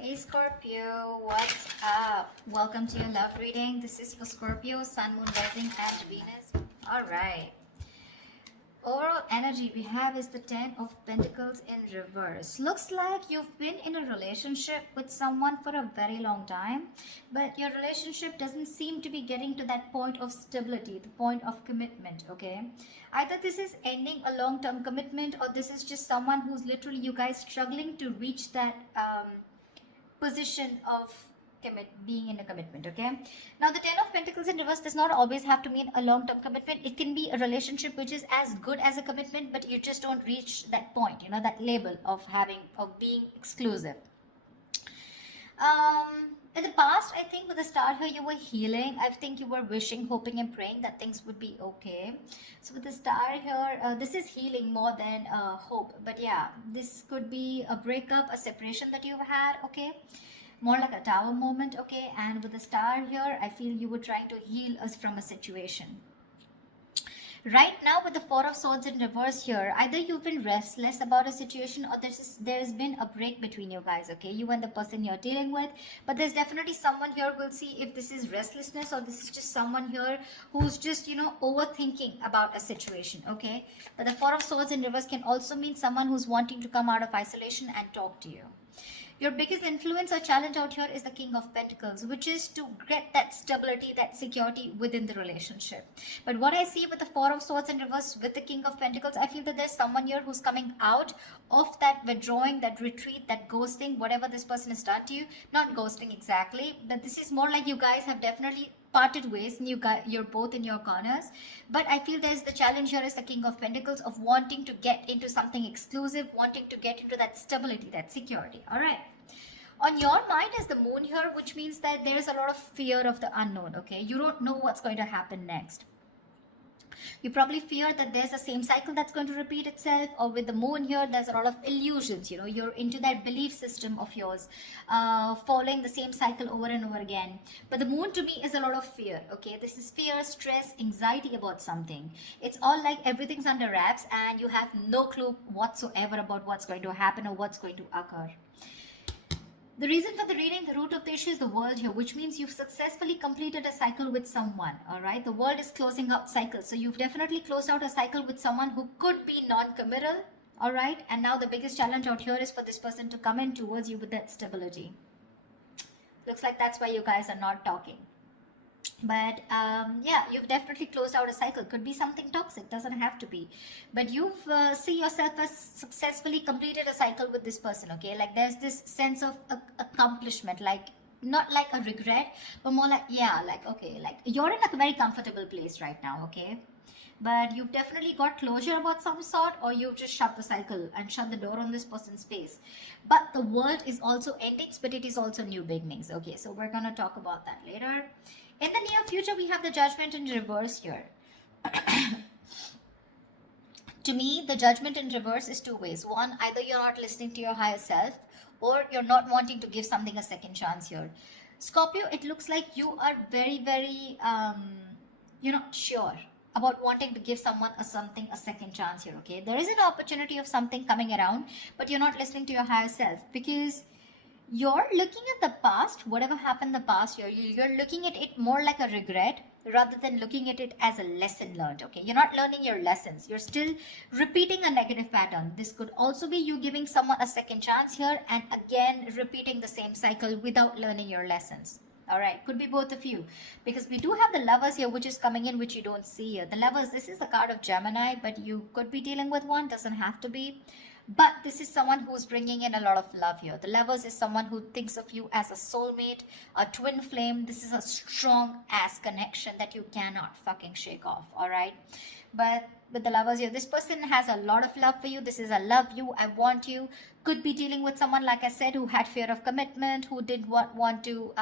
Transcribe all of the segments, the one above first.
Hey Scorpio, what's up? Welcome to your love reading. This is for Scorpio, Sun, Moon, Rising, and Venus. Alright. Overall energy we have is the Ten of Pentacles in reverse. Looks like you've been in a relationship with someone for a very long time, but your relationship doesn't seem to be getting to that point of stability, the point of commitment, okay? Either this is ending a long-term commitment, or this is just someone who's literally you guys struggling to reach that position of being in a commitment. Okay, now the Ten of Pentacles in reverse does not always have to mean a long-term commitment. It can be a relationship which is as good as a commitment, but you just don't reach that point, that label of being exclusive. In the past, I think with the star here, you were healing. I think you were wishing, hoping, and praying that things would be okay. So with the star here, this is healing more than hope. But yeah, this could be a breakup, a separation that you've had, okay? More like a tower moment, okay? And with the star here, I feel you were trying to heal us from a situation. Right now with the Four of Swords in reverse here, either you've been restless about a situation, or there's been a break between you guys, okay? You and the person you're dealing with. But there's definitely someone here. We'll see if this is restlessness or this is just someone here who's just, overthinking about a situation, okay? But the Four of Swords in reverse can also mean someone who's wanting to come out of isolation and talk to you. Your biggest influence or challenge out here is the King of Pentacles, which is to get that stability, that security within the relationship. But what I see with the Four of Swords in reverse with the King of Pentacles, I feel that there's someone here who's coming out of that withdrawing, that retreat, that ghosting, whatever this person has done to you. Not ghosting exactly, but this is more like you guys have definitely parted ways and you're both in your corners. But I feel there's the challenge here is the King of Pentacles of wanting to get into something exclusive, wanting to get into that stability, that security. All right, on your mind is the Moon here, which means that there's a lot of fear of the unknown. Okay, you don't know what's going to happen next. You probably fear that there's the same cycle that's going to repeat itself, or with the Moon here, there's a lot of illusions. You're into that belief system of yours, following the same cycle over and over again. But the Moon to me is a lot of fear. Okay, this is fear, stress, anxiety about something. It's all like everything's under wraps and you have no clue whatsoever about what's going to happen or what's going to occur. The reason for the reading, the root of the issue is the world here, which means you've successfully completed a cycle with someone, all right? The world is closing out cycles. So you've definitely closed out a cycle with someone who could be non-committal, all right? And now the biggest challenge out here is for this person to come in towards you with that stability. Looks like that's why you guys are not talking. But yeah, you've definitely closed out a cycle. Could be something toxic, doesn't have to be. But you've see yourself as successfully completed a cycle with this person, okay? Like there's this sense of accomplishment, like not like a regret, but more like, yeah, like, okay, like you're in a very comfortable place right now, okay? But you've definitely got closure about some sort, or you've just shut the cycle and shut the door on this person's face. But the world is also endings, but it is also new beginnings. Okay, so we're gonna talk about that later. In the near future, we have the Judgment in reverse here. To me, the Judgment in reverse is two ways. One, either you're not listening to your higher self, or you're not wanting to give something a second chance here. Scorpio, it looks like you are very, very, sure about wanting to give someone a second chance here, okay? There is an opportunity of something coming around, but you're not listening to your higher self because you're looking at the past, whatever happened in the past year, you're looking at it more like a regret rather than looking at it as a lesson learned, okay? You're not learning your lessons. You're still repeating a negative pattern. This could also be you giving someone a second chance here and again repeating the same cycle without learning your lessons. All right, could be both of you, because we do have the Lovers here, which is coming in, which you don't see here. The Lovers, this is the card of Gemini, but you could be dealing with one, doesn't have to be. But this is someone who's bringing in a lot of love here. The Lovers is someone who thinks of you as a soulmate, a twin flame. This is a strong ass connection that you cannot fucking shake off, all right? But with the Lovers here, this person has a lot of love for you. This is a love you, I want you. Could be dealing with someone, like I said, who had fear of commitment, who did want to,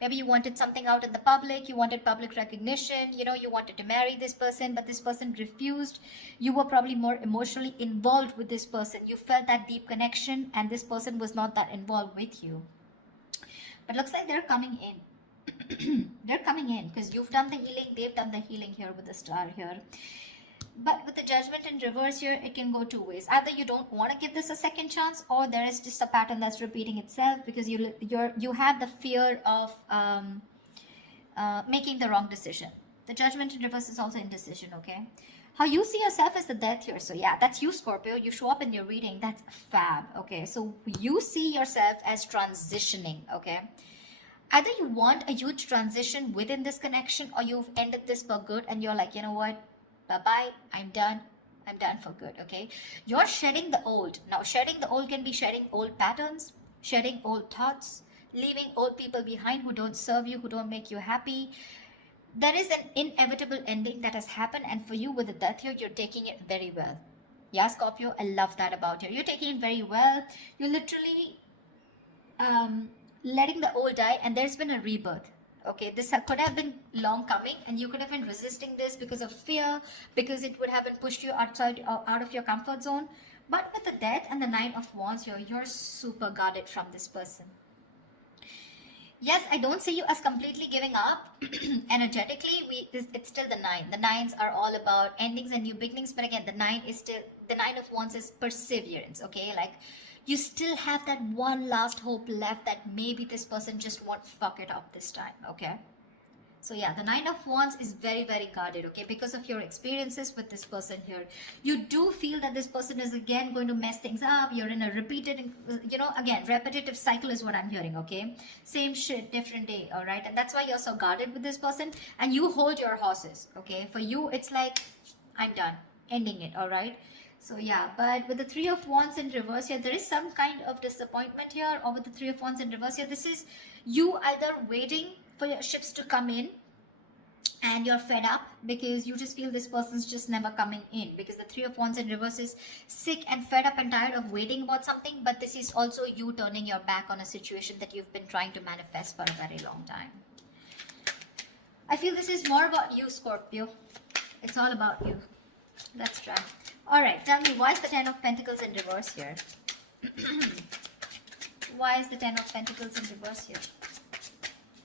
maybe you wanted something out in the public, you wanted public recognition, you wanted to marry this person, but this person refused. You were probably more emotionally involved with this person. You felt that deep connection and this person was not that involved with you. But looks like they're coming in. They're coming in because you've done the healing, they've done the healing here with the star here. But with the judgment in reverse here, it can go two ways. Either you don't want to give this a second chance, or there is just a pattern that's repeating itself because you have the fear of making the wrong decision. The judgment in reverse is also indecision, okay? How you see yourself is the death here. So yeah, that's you, Scorpio. You show up in your reading. That's fab, okay? So you see yourself as transitioning, okay? Either you want a huge transition within this connection, or you've ended this for good and you're like, you know what? Bye-bye. I'm done. I'm done for good, okay? You're shedding the old. Now, shedding the old can be shedding old patterns, shedding old thoughts, leaving old people behind who don't serve you, who don't make you happy. There is an inevitable ending that has happened, and for you with the death here, you're taking it very well. Yeah, Scorpio, I love that about you. You're taking it very well. You're literally letting the old die, and there's been a rebirth. Okay, this could have been long coming, and you could have been resisting this because of fear, because it would have been pushed you outside, out of your comfort zone. But with the death and the 9 of Wands here, you're super guarded from this person. Yes, I don't see you as completely giving up. Energetically, it's still the 9. The 9s are all about endings and new beginnings, but again, the 9 of Wands is perseverance. Okay, like you still have that one last hope left that maybe this person just won't fuck it up this time, okay? So yeah, the 9 of Wands is very, very guarded, okay? Because of your experiences with this person here. You do feel that this person is again going to mess things up. You're in a repeated, again, repetitive cycle is what I'm hearing, okay? Same shit, different day, all right? And that's why you're so guarded with this person. And you hold your horses, okay? For you, it's like, I'm done, ending it, all right? So yeah, but with the 3 of Wands in reverse here, there is some kind of disappointment here. Or with the 3 of Wands in reverse here, this is you either waiting for your ships to come in and you're fed up because you just feel this person's just never coming in, because the 3 of Wands in reverse is sick and fed up and tired of waiting about something. But this is also you turning your back on a situation that you've been trying to manifest for a very long time. I feel this is more about you, Scorpio. It's all about you. Let's try. All right, tell me, why is the 10 of Pentacles in reverse here? Why is the 10 of Pentacles in reverse here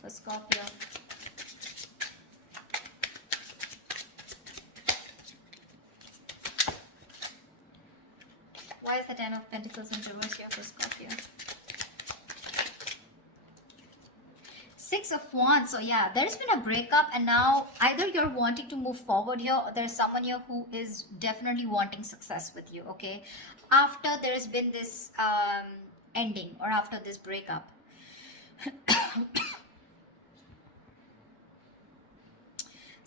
for Scorpio? Why is the 10 of Pentacles in reverse here for Scorpio? 6 of Wands. So yeah, there's been a breakup, and now either you're wanting to move forward here, or there's someone here who is definitely wanting success with you, okay? After there's been this ending, or after this breakup.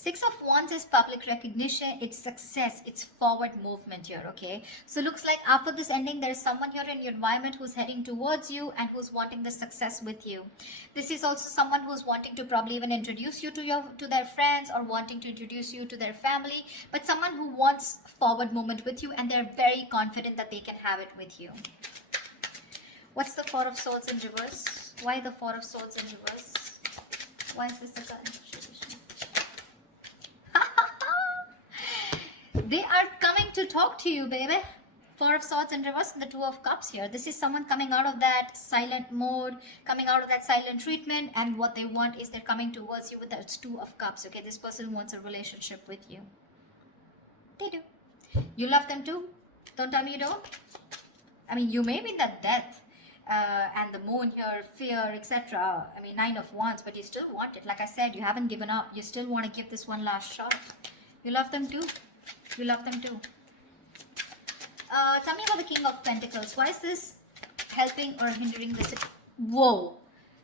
6 of Wands is public recognition, it's success, it's forward movement here, okay? So looks like after this ending, there's someone here in your environment who's heading towards you and who's wanting the success with you. This is also someone who's wanting to probably even introduce you to their friends, or wanting to introduce you to their family, but someone who wants forward movement with you, and they're very confident that they can have it with you. What's the 4 of Swords in reverse? Why the 4 of Swords in reverse? Why is this the current situation? They are coming to talk to you, baby. 4 of Swords in reverse and the 2 of Cups here. This is someone coming out of that silent mode, coming out of that silent treatment, and what they want is they're coming towards you with that 2 of Cups, okay? This person wants a relationship with you. They do. You love them too. Don't tell me you don't. I mean, you may be in that death and the moon here, fear, etc. I mean, 9 of Wands, but you still want it. Like I said, you haven't given up. You still want to give this one last shot. You love them too. You love them too. Tell me about the King of Pentacles. Why is this helping or hindering this? Whoa.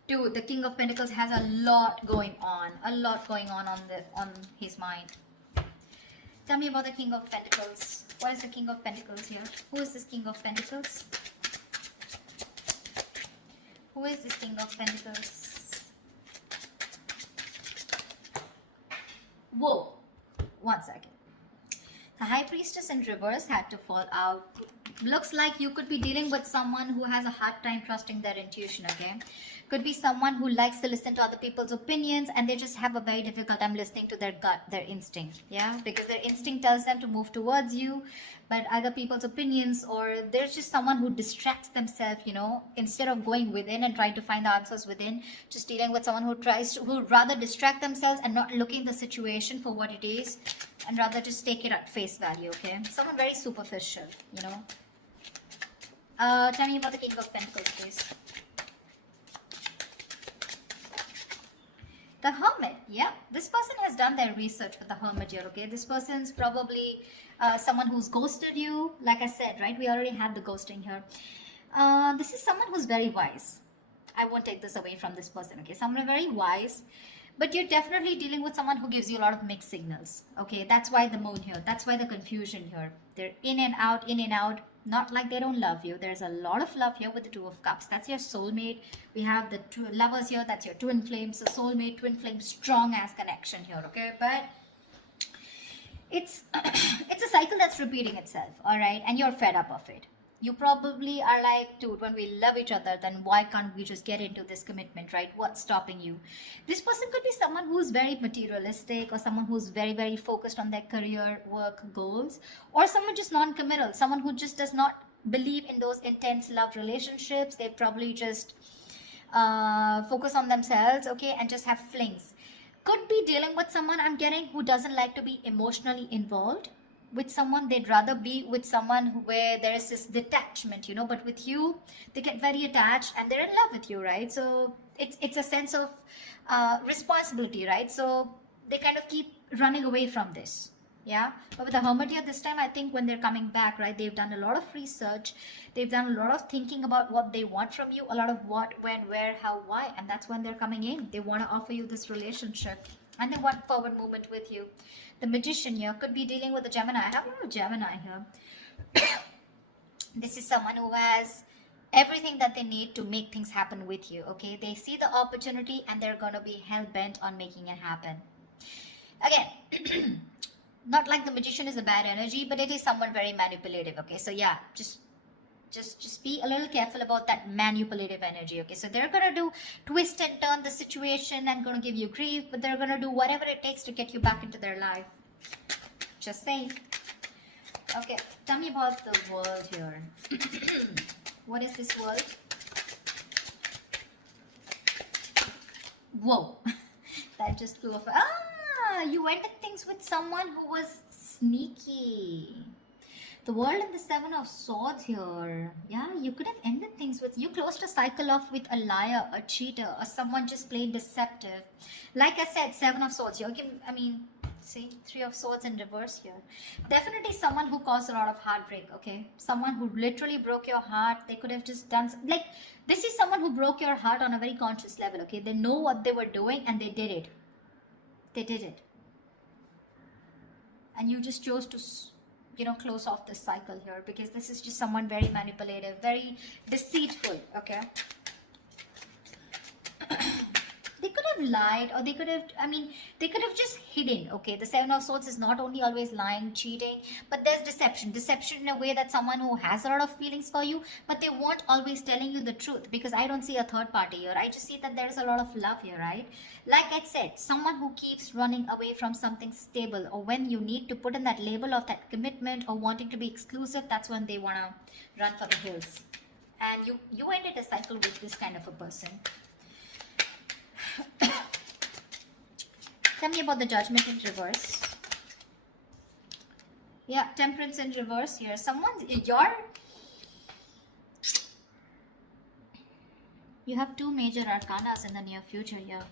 Dude, the King of Pentacles has a lot going on. A lot going on his mind. Tell me about the King of Pentacles. What is the King of Pentacles here? Who is this King of Pentacles? Who is this King of Pentacles? Whoa. 1 second. The High Priestess in reverse had to fall out. Looks like you could be dealing with someone who has a hard time trusting their intuition, okay? Could be someone who likes to listen to other people's opinions, and they just have a very difficult time listening to their gut, their instinct, yeah? Because their instinct tells them to move towards you, but other people's opinions, or there's just someone who distracts themselves, instead of going within and trying to find the answers within, just dealing with someone who rather distract themselves and not looking at the situation for what it is, and rather just take it at face value. Okay, someone very superficial. Tell me about the King of Pentacles, please. The Hermit. Yeah, this person has done their research with the Hermit here. Okay, this person's probably someone who's ghosted you. Like I said, right, we already had the ghosting here. This is someone who's very wise. I won't take this away from this person. Okay, someone very wise, but you're definitely dealing with someone who gives you a lot of mixed signals. Okay, that's why the moon here, that's why the confusion here. They're in and out, in and out. Not like they don't love you. There's a lot of love here with the Two of Cups. That's your soulmate. We have the two lovers here. That's your twin flames. So soulmate, twin flame, strong ass connection here. Okay, but it's it's a cycle that's repeating itself. All right, and you're fed up of it. You probably are like, dude, when we love each other, then why can't we just get into this commitment, right? What's stopping you? This person could be someone who's very materialistic, or someone who's very, very focused on their career, work, goals, or someone just non-committal, someone who just does not believe in those intense love relationships. They probably just focus on themselves, okay, and just have flings. Could be dealing with someone, I'm getting, who doesn't like to be emotionally involved with someone. They'd rather be with someone where there is this detachment, but with you they get very attached and they're in love with you, right? So it's a sense of responsibility, right? So they kind of keep running away from this. Yeah, but with the Hermit here this time, I think when they're coming back, right, they've done a lot of research, they've done a lot of thinking about what they want from you, a lot of what, when, where, how, why, and that's when they're coming in. They want to offer you this relationship and they want forward movement with you. The Magician here could be dealing with a Gemini. I have a lot of Gemini here. This is someone who has everything that they need to make things happen with you. Okay, they see the opportunity and they're going to be hell-bent on making it happen. Again, not like the Magician is a bad energy, but it is someone very manipulative. Okay, so yeah, just be a little careful about that manipulative energy. Okay, so they're gonna do twist and turn the situation and gonna give you grief, but they're gonna do whatever it takes to get you back into their life. Just saying. Okay, tell me about the world here. What is this world? Whoa, that just flew off. You ended things with someone who was sneaky. The World and the Seven of Swords here. Yeah, you could have ended things with, you closed a cycle off with a liar, a cheater, or someone just plain deceptive. Like I said, Seven of Swords. See, Three of Swords in reverse here. Definitely someone who caused a lot of heartbreak, okay? Someone who literally broke your heart. They could have just done, like, this is someone who broke your heart on a very conscious level, okay? They know what they were doing and they did it. They did it. And you just chose to, close off this cycle here, because this is just someone very manipulative, very deceitful, okay? They could have lied, or they could have just hidden, okay? The Seven of Swords is not only always lying, cheating, but there's deception. Deception in a way that someone who has a lot of feelings for you, but they weren't always telling you the truth, because I don't see a third party here. I just see that there's a lot of love here, right? Like I said, someone who keeps running away from something stable, or when you need to put in that label of that commitment or wanting to be exclusive, that's when they want to run for the hills. And you ended a cycle with this kind of a person. Tell me about the Judgment in reverse. Yeah, Temperance in reverse here. You have two major arcanas in the near future here.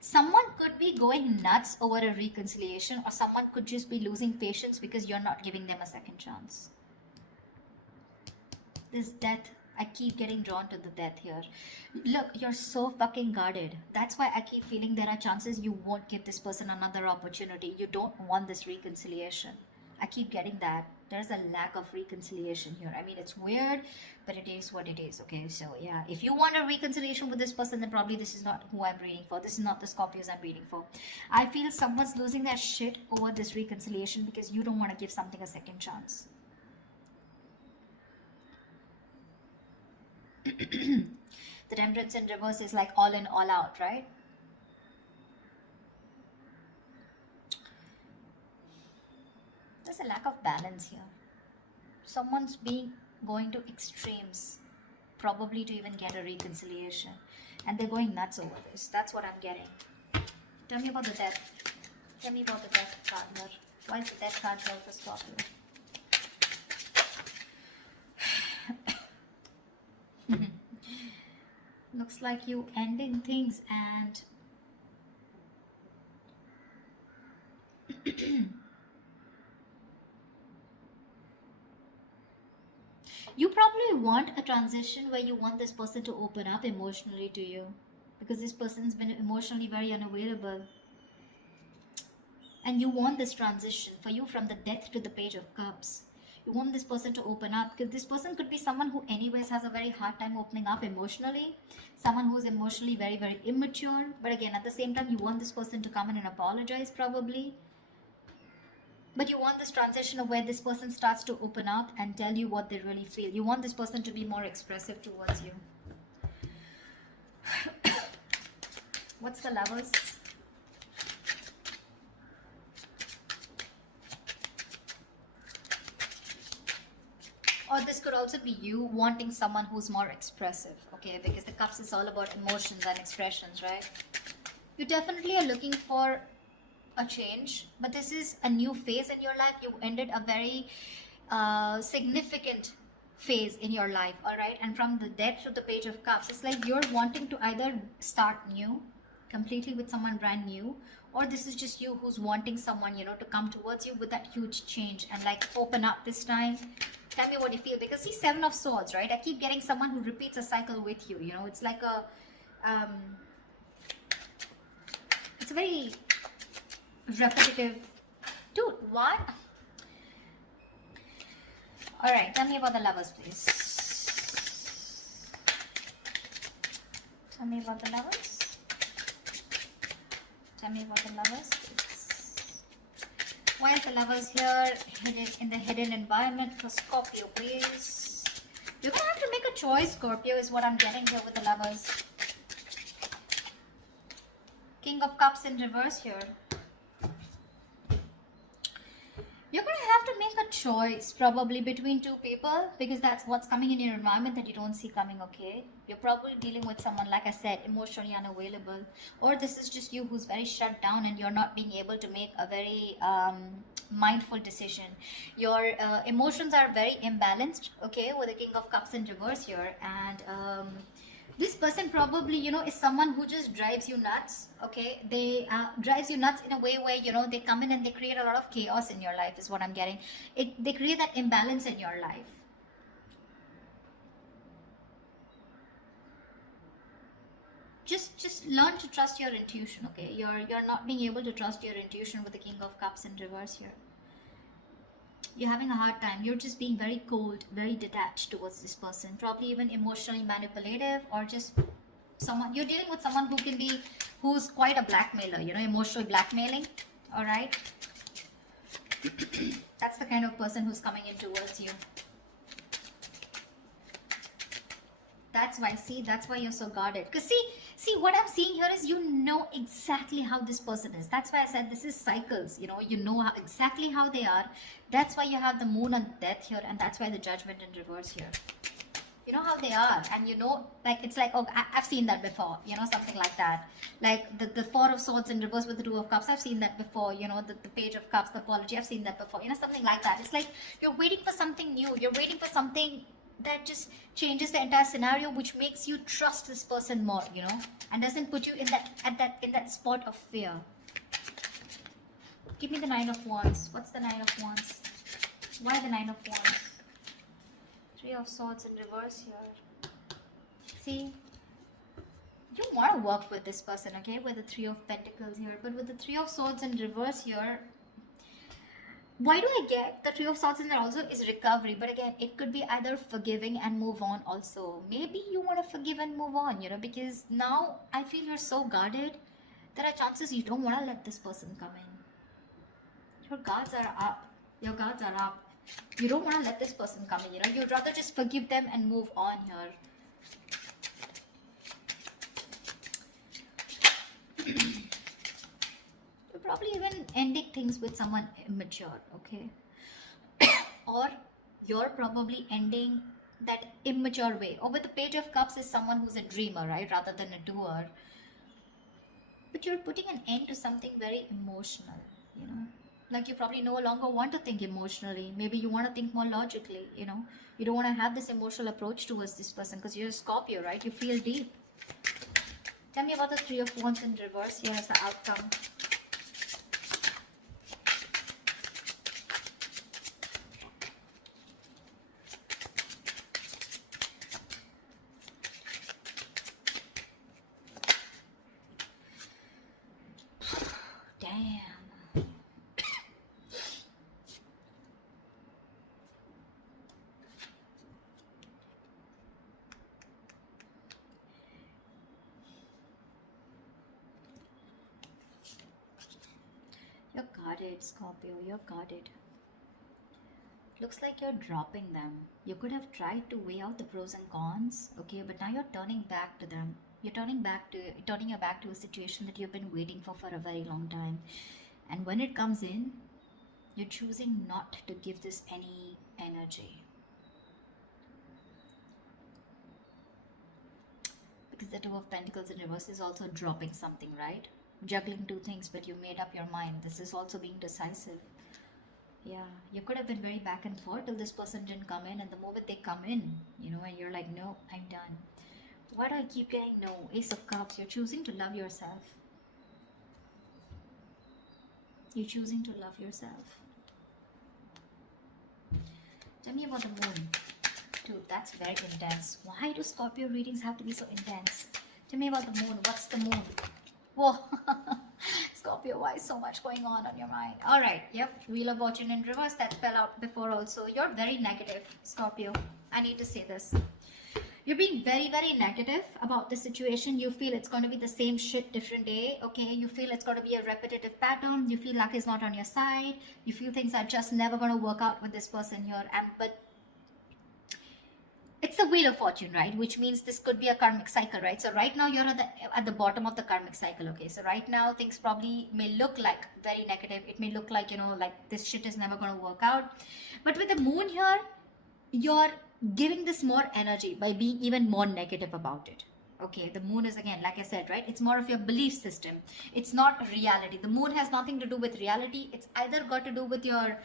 Someone could be going nuts over a reconciliation, or someone could just be losing patience because you're not giving them a second chance. This death, I keep getting drawn to the death here. Look, you're so fucking guarded. That's why I keep feeling there are chances you won't give this person another opportunity. You don't want this reconciliation. I keep getting that. There's a lack of reconciliation here. I mean, it's weird, but it is what it is, okay? So, yeah, if you want a reconciliation with this person, then probably this is not who I'm reading for. This is not the Scorpios I'm reading for. I feel someone's losing their shit over this reconciliation because you don't want to give something a second chance. The Temperance in reverse is like all in, all out, right? There's a lack of balance here. Someone's going to extremes, probably to even get a reconciliation. And they're going nuts over this. That's what I'm getting. Tell me about the death. Tell me about the death card here. Why is the death card here for Scorpio? Looks like you ending things and you probably want a transition where you want this person to open up emotionally to you, because this person's been emotionally very unavailable. And you want this transition for you from the Death to the Page of Cups. You want this person to open up, because this person could be someone who anyways has a very hard time opening up emotionally. Someone who's emotionally very, very immature. But again, at the same time, you want this person to come in and apologize probably. But you want this transition of where this person starts to open up and tell you what they really feel. You want this person to be more expressive towards you. What's the Lovers? Or this could also be you wanting someone who's more expressive, okay? Because the Cups is all about emotions and expressions, right? You definitely are looking for a change, but this is a new phase in your life. You ended a very significant phase in your life, all right? And from the Death to the Page of Cups, it's like you're wanting to either start new, completely with someone brand new, or this is just you who's wanting someone, you know, to come towards you with that huge change and like open up this time. Tell me what you feel, because see, Seven of Swords, right? I keep getting someone who repeats a cycle with you, you know? It's like a it's a very repetitive. Dude, what? All right, tell me about the Lovers, please. Tell me about the Lovers. Tell me about the Lovers, please. Why is the Lovers here hidden in the hidden environment for Scorpio, please? You're gonna have to make a choice, Scorpio, is what I'm getting here with the Lovers. King of Cups in reverse here. You're going to have to make a choice probably between two people, because that's what's coming in your environment that you don't see coming, okay? You're probably dealing with someone, like I said, emotionally unavailable. Or this is just you who's very shut down and you're not being able to make a very mindful decision. Your emotions are very imbalanced, okay, with the King of Cups in reverse here. And this person probably, you know, is someone who just drives you nuts, okay? They drives you nuts in a way where, you know, they come in and they create a lot of chaos in your life is what I'm getting. They create that imbalance in your life. Just learn to trust your intuition, okay? You're not being able to trust your intuition with the King of Cups in reverse here. You're having a hard time. You're just being very cold, very detached towards this person. Probably even emotionally manipulative, or just someone, you're dealing with someone who's quite a blackmailer, you know, emotional blackmailing, all right? That's the kind of person who's coming in towards you. That's why, see, that's why you're so guarded. Because see, what I'm seeing here is you know exactly how this person is. That's why I said this is cycles, you know exactly how they are. That's why you have the Moon and Death here, and that's why the Judgment in reverse here. You know how they are, and you know, like, it's like, oh, I've seen that before, you know, something like that. Like the Four of Swords in reverse with the Two of Cups, I've seen that before, you know, the Page of Cups, the apology, I've seen that before, you know, something like that. It's like you're waiting for something new, you're waiting for something that just changes the entire scenario, which makes you trust this person more, you know, and doesn't put you in that spot of fear. Give me the Nine of Wands. What's the Nine of Wands? Why the Nine of Wands? Three of Swords in reverse here. See, you want to work with this person, okay, with the Three of Pentacles here, but with the Three of Swords in reverse here, why do I get the Three of Swords in there also is recovery? But again, it could be either forgiving and move on also. Maybe you want to forgive and move on, you know, because now I feel you're so guarded. There are chances you don't want to let this person come in. Your guards are up. Your guards are up. You don't want to let this person come in, you know. You'd rather just forgive them and move on here. You're probably even ending things with someone immature, okay? Or you're probably ending that immature way. Or with the Page of Cups is someone who's a dreamer, right? Rather than a doer. But you're putting an end to something very emotional, you know? Like you probably no longer want to think emotionally. Maybe you want to think more logically, you know? You don't want to have this emotional approach towards this person because you're a Scorpio, right? You feel deep. Tell me about the Three of Wands in reverse. Here is the outcome. Damn. You're guarded, Scorpio. You're guarded. Looks like you're dropping them. You could have tried to weigh out the pros and cons, okay, but now you're turning back to them. You're turning your back to a situation that you've been waiting for a very long time. And when it comes in, you're choosing not to give this any energy. Because the Two of Pentacles in reverse is also dropping something, right? Juggling two things, but you made up your mind. This is also being decisive. Yeah, you could have been very back and forth till this person didn't come in, and the moment they come in, you know, and you're like, no, I'm done. Why do I keep getting no? Ace of Cups. You're choosing to love yourself. You're choosing to love yourself. Tell me about the moon. Dude, that's very intense. Why do Scorpio readings have to be so intense? Tell me about the moon. What's the moon? Whoa. Scorpio, why is so much going on your mind? All right. Yep. Wheel of Fortune in reverse. That fell out before also. You're very negative, Scorpio. I need to say this. You're being very, very negative about the situation. You feel it's going to be the same shit different day, okay? You feel it's going to be a repetitive pattern. You feel luck is not on your side. You feel things are just never going to work out with this person here. But it's the Wheel of Fortune, right? Which means this could be a karmic cycle, right? So right now you're at the bottom of the karmic cycle, okay? So right now things probably may look like very negative. It may look like, you know, like this shit is never going to work out. But with the moon here, you're giving this more energy by being even more negative about it. Okay, the moon is, again, like I said, right, it's more of your belief system. It's not reality. The moon has nothing to do with reality. It's either got to do with your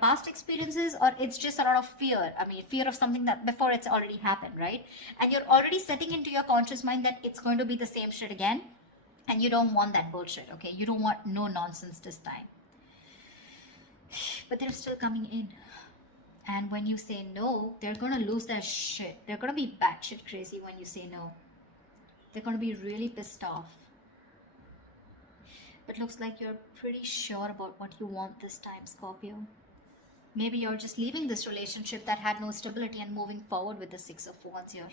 past experiences, or it's just a lot of fear. I mean, fear of something that before it's already happened, right? And you're already setting into your conscious mind that it's going to be the same shit again, and you don't want that bullshit. Okay, you don't want no nonsense this time. But they're still coming in. And when you say no, they're going to lose their shit. They're going to be batshit crazy when you say no. They're going to be really pissed off. But looks like you're pretty sure about what you want this time, Scorpio. Maybe you're just leaving this relationship that had no stability and moving forward with the Six of Wands here.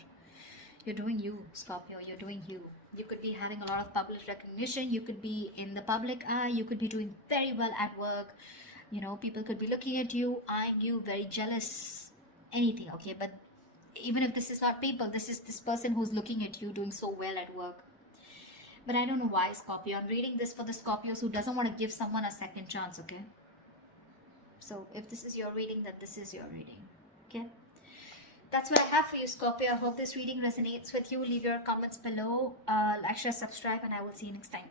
You're doing you, Scorpio. You're doing you. You could be having a lot of public recognition. You could be in the public eye. You could be doing very well at work. You know, people could be looking at you, eyeing you, very jealous, anything, okay? But even if this is not people, this is this person who's looking at you doing so well at work. But I don't know why, Scorpio. I'm reading this for the Scorpios who doesn't want to give someone a second chance, okay? So if this is your reading, then this is your reading, okay? That's what I have for you, Scorpio. I hope this reading resonates with you. Leave your comments below, like, share, subscribe, and I will see you next time.